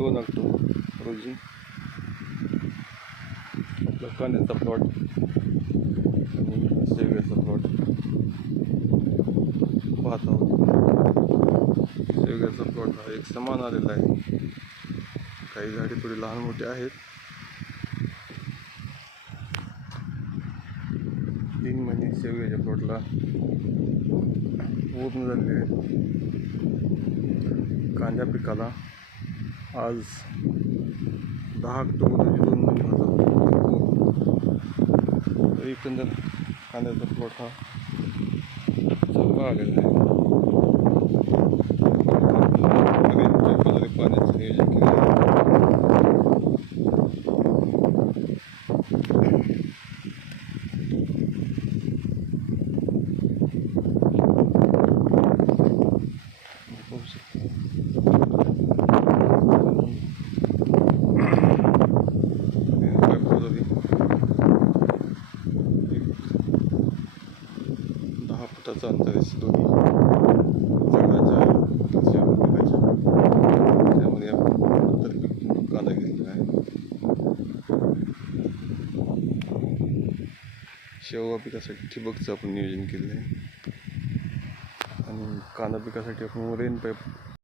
दोन ऑक्टोबर रोजी. लोकांचा प्लॉट आणि शेवग्याचा प्लॉट पाहत आहोत. शेवग्याचा प्लॉट हा एक समान आलेला आहे. काही झाडे थोडी लहान मोठी आहेत. तीन म्हणजे महिने शेवग्याच्या प्लॉटला पूर्ण झालेले कांदा कांद्या पिकाला आज दहा ऑक्टोबर रोजी दोन महिने होतात एकंदर कांद्याचा प्लॉट हा चांगला आलेला आहे. पाण्याचं नियोजन केलं पाहू आणि पाईपद्वारे एक दहा फुटाचं अंतर आहे दोन्ही झाडाच्या त्या त्यामध्ये आपण आंतरपीक कांदा घेतलेला आहे शेवगा पिकासाठी ठिबकचं आपण नियोजन केलेलं आहे आणि कांदा पिकासाठी आपण रेन पाईप